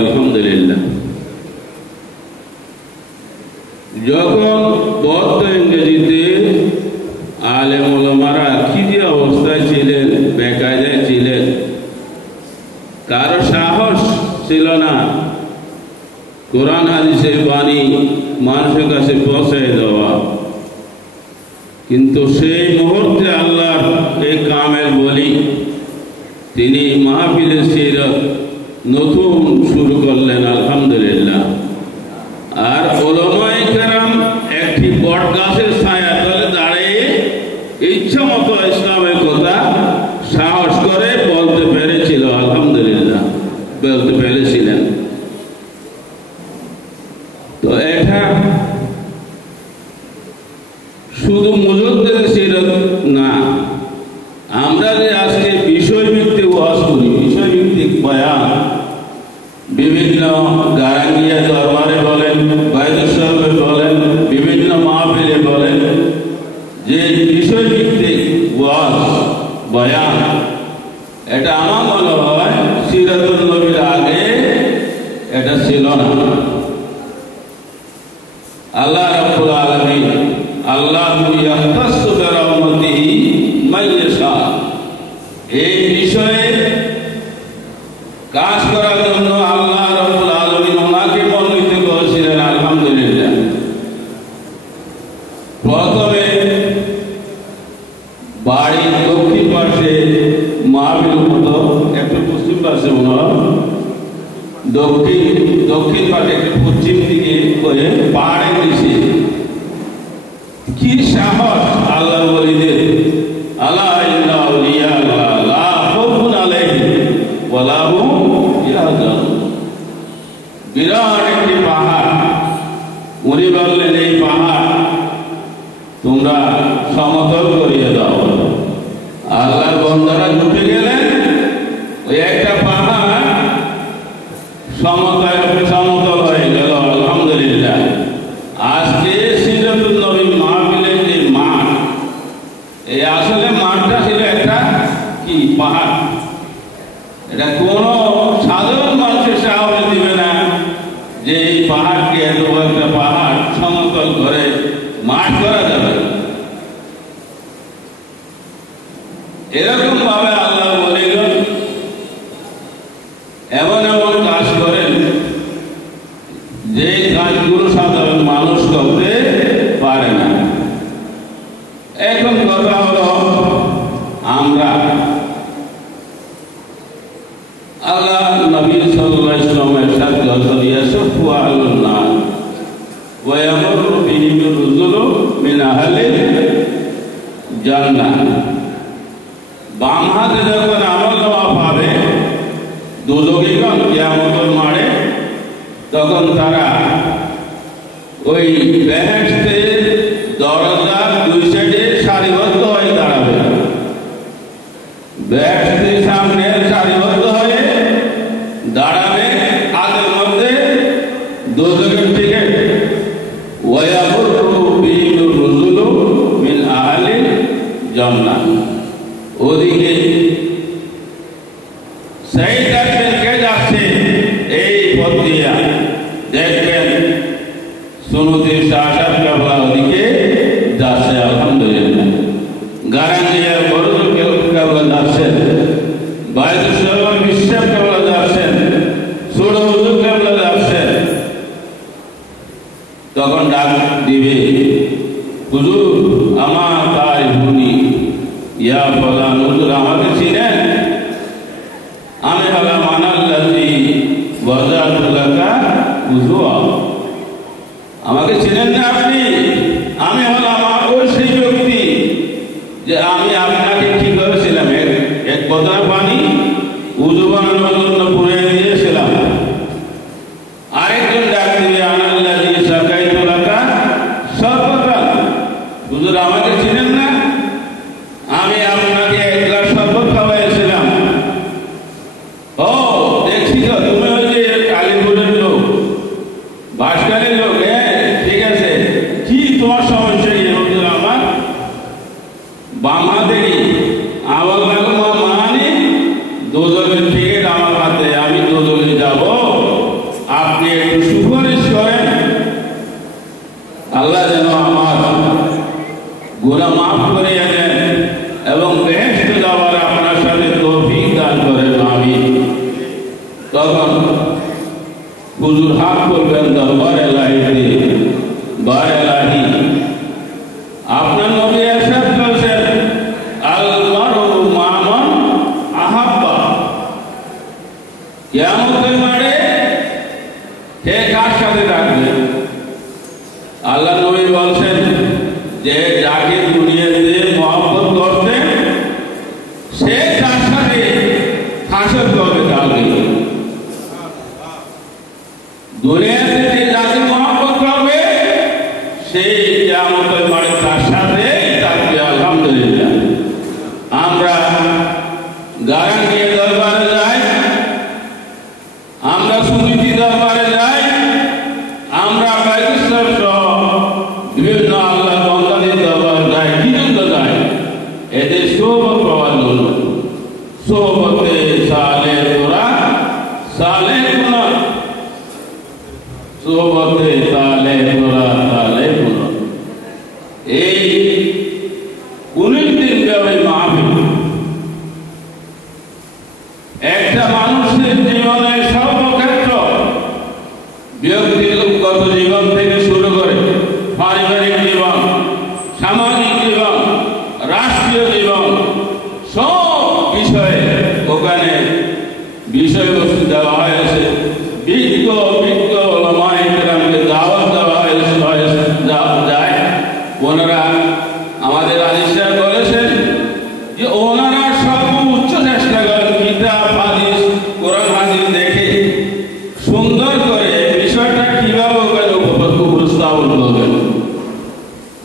আলহামদুলিল্লাহ। যখন বদ্ধ ইংরেজিতে আলেম ওলামারা কি যে অবস্থায় ছিলেন, বেকায়দায় ছিলেন, কারো সাহস ছিল না কোরআন হাদিসের বাণী মানুষের কাছে পৌঁছে দেওয়া। কিন্তু সেই মুহূর্তে আল্লাহর এই কামেল বলি তিনি মাহফিলের সিরাত নতুন শুরু করলেন আলহামদুলিল্লাহ। আর উলামায়ে কেরাম একটি বট গাছের ছায়া তলে দাঁড়িয়ে ইচ্ছা মতো ইসলামের কথা সাহস করে বলতে পেরেছিল আলহামদুলিল্লাহ, বলতে পেরেছিলেন। তো এটা শুধু মুজাদ্দিদের সিরাত না, আমরা যে আজকে বিষয়ভিত্তিক ওয়াজ করি, বিষয়ভিত্তিক বয়ান, বিভিন্ন গারাঙ্গিয়া দরবারে বলেন, বাইতুসসালামে বলেন, বিভিন্ন মাহফিলে বলেন, যে বিষয়ভিত্তিক ওয়াজ বয়ান, এটা আমার মনে হয় সিরাতুন নবীর আগে এটা ছিল না। আল্লাহ রাব্বুল আলামিন আল্লাহু ইয়াখতাসসু বিরাহমাতিহি মান ইয়াশা, এই বিষয়ে কাজ করার জন্য আল্লাহ রাব্বুল আলামিন ওনাকে মনোনীত করেছিলেন আলহামদুলিল্লাহ। প্রথমে বাড়ির দক্ষিণ পাশে মাহফিল হতো, একটু পশ্চিম পাশে মনে হয়, দক্ষিণ পাশে একটু পশ্চিম দিকে করে পাহাড়ের নিচে। কি সাহস আল্লাহ ওলিদের! আলা ইন্না আউলিয়া আল্লাহ লা খাউফুন আলাইহিম ওয়া লা হুম ইয়াহজানুন। বিরাট একটি পাহাড়, উনি বললেন এই পাহাড় তোমরা সমতল করিয়ে দাও। আল্লাহর বান্দারা ঢুকে গেলেন, ওই একটা পাহাড় সমতল হয়ে গেল আলহামদুলিল্লাহ। আজকে সিরাতুন নবী মাহফিলের যে মাঠ, এই আসলে মাঠটা ছিল একটা কি পাহাড়। এটা কোনো সাধারণ মানুষের সাহস দিবে না যে এই পাহাড়কে এত একটা পাহাড় সমতল করে মাঠ করা যাবে। এরকম ভাবে আল্লাহ বলিলেন এমন এমন কাজ করেন যে কাজগুলো সাধারণ মানুষ করতে পারে না। এখন কথা হলো, আমরা আল্লাহ নবী সাল্লাল্লাহু আলাইহি ওয়াসাল্লামের সাথে যখন ইয়াসুফু আলাল নার ওয়া ইয়ামুরু বিহিম রুজুলু মিন আহলিল জান্নাহ, বাম হাতে যখন আমলনামা পাবে দোজখীগণ কিয়ামতের মাঠে, তখন তারা ওই বেহেশতের দরজার দুই সাইডে সারিবদ্ধ হয়ে দাঁড়াবে। বেহেশতের সামনে সারিবদ্ধ হয়ে দাঁড়াবে, হাতের মধ্যে দোজখের টিকিট। ওয়া ইয়ামুরু বিহিম রুজুলু মিন আহলিল জান্নাহ, ওদিকে সেই দেখবেন কে যাচ্ছে এই পথ দিয়া, দেখবেন সুন্নতি শাহসাব কেবলা ওদিকে যাচ্ছে আলহামদুলিল্লাহ। গারাঙ্গিয়ার বড়জোর কেবলা যাচ্ছেন, বাইতুসসালাম বিশ্ব কেবলা যাচ্ছেন, ছোট হুজুর কেবলা যাচ্ছেন। তখন ডাক দিবে, হুজুর আমার তাই ভুনি, ইয়া ফলান হুজুর আমাকে চিনেন? আমি হলাম আনাল্লাযী ওয়াজাতু লাকা উযুয়া। আমাকে চিনেন না আপনি? আমি হলাম ওই সেই ব্যক্তি যে আমি আপনাকে কি করেছিলাম, এক বোতল পানি উযু বানানোর জন্য পুড়িয়ে দিয়েছিলাম। আরেকজন ডাক দিবে, আনাল্লাযী সাকাইতু লাকা শরবাতান। হুজুর আমাকে চিনেন না? আমি আপনাকে এক গ্লাস শরবত খাওয়াইছিলাম। ও দেখছি তো তুমি ওই যে কালীপুরের লোক, বাসকালের লোক। ঠিক আছে, কি একটু সুপারিশ করেন, আল্লাহ যেন আমার গুনাহ মাফ করিয়ে দেন এবং বেহেশতে যাওয়ার আপনার সাথে তৌফিক দান করেন, আমিন। তখন হুজুর হাত করবেন দরবারে লাইতে, বার এলাহি আপনার নবী ইরশাদ করেছেন, আল মারু মা মান আহাব্বা। কিয়ামতের মাঠে কে কার সাথে থাকবে? আল্লাহ নবী বলছেন যে যাকে দুনিয়াতে মহব্বত করতেন সে তার সাথে হাসর করবে কালকে। দুনিয়াতে যে যাকে মহব্বত করবে সেই কিয়ামতের মাঠে তার সাথে থাকবে। আলহামদুলিল্লাহ, আমরা গারান নিয়ে দরবারে যাই, আমরা সুনীতি দরবারে যাই, আমরা বাইকুসব সহ বিভিন্ন আল্লাহ বন্দাদের দরবারে যাই। কি জন্য যাই? এদের সোহবত পাওয়ার জন্য। সোহবতে সালে তোরা সালে গুনা, সোহবতে সালে তোরা সালে গুনা। এই 19 দিন ব্যাপী মাহফিল একটা মানুষের জীবনের সর্বক্ষেত্র, ব্যক্তিগত জীবন থেকে শুরু করে পারিবারিক জীবন, সামাজিক জীবন, রাষ্ট্রীয় জীবন, সব বিষয়ে ওখানে বিষয়বস্তু দেওয়া হয়েছে। বিজ্ঞ ওলামায়ে কেরামকে দাওয়াত দেওয়া যায়। ওনারা আমাদের আদিস সাহেব বলেছেন যে ওনারা সর্বোচ্চ চেষ্টা করেন কিতাব হাদিস কোরআন হাদিস দেখে সুন্দর করে বিষয়টা কিভাবে ওখানে উপস্থাপন করবেন।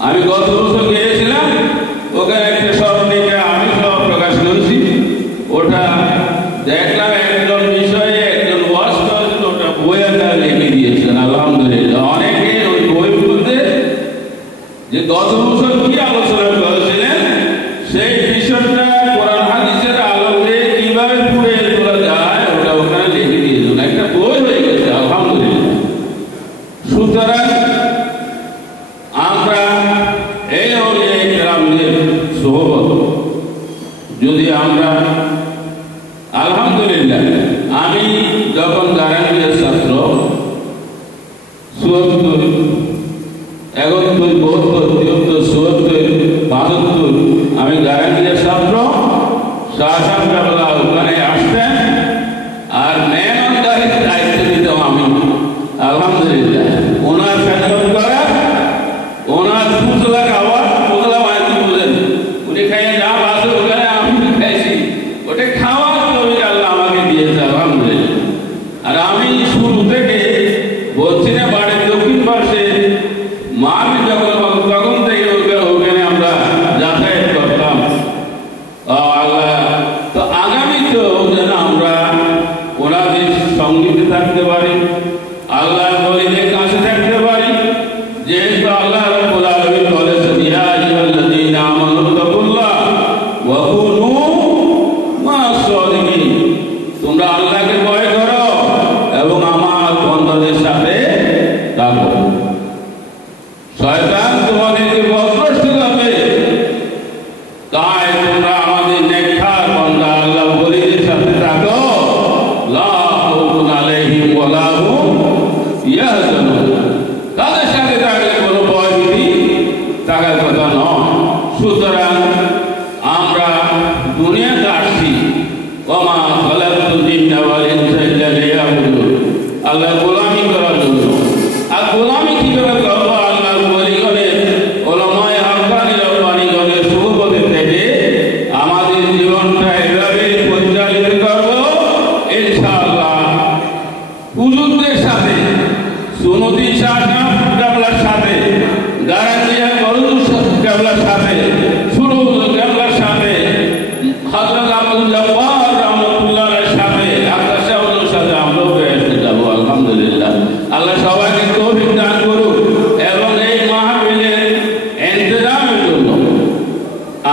আমি গত বছর গিয়েছিলাম, ওখানে একটা স্মরণিকা আমি সব প্রকাশ করেছি। ওটা দেখলাম একজন বিষয়ে একজন ওয়াজ করেছেন, ওটা বই আকারে লিখে দিয়েছেন। আলহামদুলিল্লাহ, অনেকে ওই বই বলতে যে গত বছর কি আলোচনা করেছিলেন সেই বিষয়টা কোরআন হাদিসের আলোকে কিভাবে ফুটিয়ে তোলা যায় ওটা ওখানে লিখে দিয়েছেন। একটা বই হয়ে গেছে, আলহামদুলিল্লাহ। সুতরাং আমরা এই আউলিয়া কেরামদের সোহবত যদি আমরা, আলহামদুলিল্লাহ, আমি যখন গারাঙ্গীর ছাত্র ৭৪, ৭১, ৭২, ৭৩, ৭৪, ৭৫ আমি গারাঙ্গীর ছাত্র। শাহজাহান কাবলা ওখানে আসতেন আর মেহমানদারির দায়িত্ব দিতাম আমি। আলহামদুলিল্লাহ, ওনার খেদমত করা, ওনার পুতলা খাওয়া, পুতলা মাইতি বলেন উনি খাইয়ে যা বাসে ওখানে আমি খাইছি, ওটা খাওয়ার তবে আল্লাহ আমাকে দিয়েছে। আলহামদুলিল্লাহ। আর আমি শুরু থেকে বলছি না, বাড়ির দক্ষিণ পাশে মাহফিল যখন তখন থেকে ওখানে আমরা যাতায়াত করতাম। আল্লাহ তো আগামীতেও যেন আমরা ওনাদের সঙ্গীতে থাকতে পারি, আল্লাহ ওলিদের কাছে থাকতে পারি। যেহেতু আল্লাহ রাব্বুল আলামিন বলেছেন, ইয়া আইয়ুহাল্লাযীনা আমানুত্তাকুল্লাহ ওয়া কুনু মা'আস সাদিকিন, তোমরা আল্লাহকে ভয় করো এবং আমার বান্দাদের সাথে থাকো। শয়তান তোমাদেরকে পথভ্রষ্ট করবে, তাই তোমরা আমাদের নেককার বান্দা আল্লাহ ওলিদের সাথে থাকো। লা খাউফুন আলাইহিম ওয়া লা হুম ইয়াহজানুন, তাদের সাথে থাকলে কোনো ভয়ভীতি থাকার কথা নয়। সুতরাং আমরা দুনিয়াতে আসছি ওমা খালাকতুল জিন্না ওয়াল ইনসা ইল্লা লিয়াবুদুন, আল্লাহ গোলামি করার জন্য। আর গোলামি কিভাবে করবো? আল্লাহ ওলিগণের, ওলামায়ে হাক্কানি রব্বানিগণের সুহবতে থেকে আমাদের জীবনটা এভাবে পরিচালিত করবো ইনশাআল্লাহ। হুজুরদের সাথে, সুন্নতি শাহজাহান কাবলার সাথে, গারাঙ্গীয়া বরদুস কাবলার সাথে, সুরুজ কাবলার সাথে, হযরত আব্দুল জব্বার রাহমাতুল্লাহর সাথে, আকাশ শাহুর সাথে আমরাও বেহেশতে যাব। আলহামদুলিল্লাহ, আল্লাহ সবাইকে তৌফিক দান করুক এবং এই মাহফিলের ইন্তজামের জন্য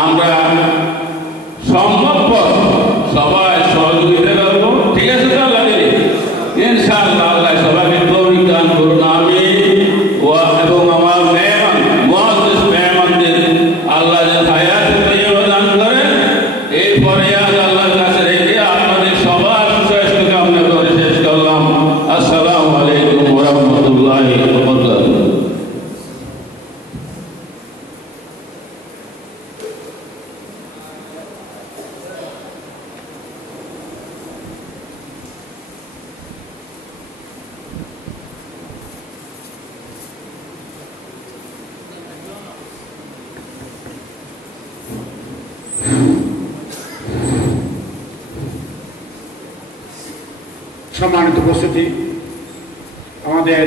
আমরা সম্ভবপর সবাই সহযোগিতা করবো। ঠিক আছে তো? আল্লাহ ইনশাআল্লাহ। আল্লাহ সবাইকে তৌফিক দান করুন আমিন। এবং আমার মেহমান মুআজ্জিজ মেহমানদের আল্লাহ যেন হায়াত তৈয়বা দান করেন। এরপরে আজ আল্লাহর কাছে রেখে আপনাদের সবার শ্রেষ্ঠ কামনা করে শেষ করলাম। আসসালামু আলাইকুম ওয়া রাহমাতুল্লাহি ওয়া বারাকাতুহু। সম্মানিত উপস্থিতি, আমাদের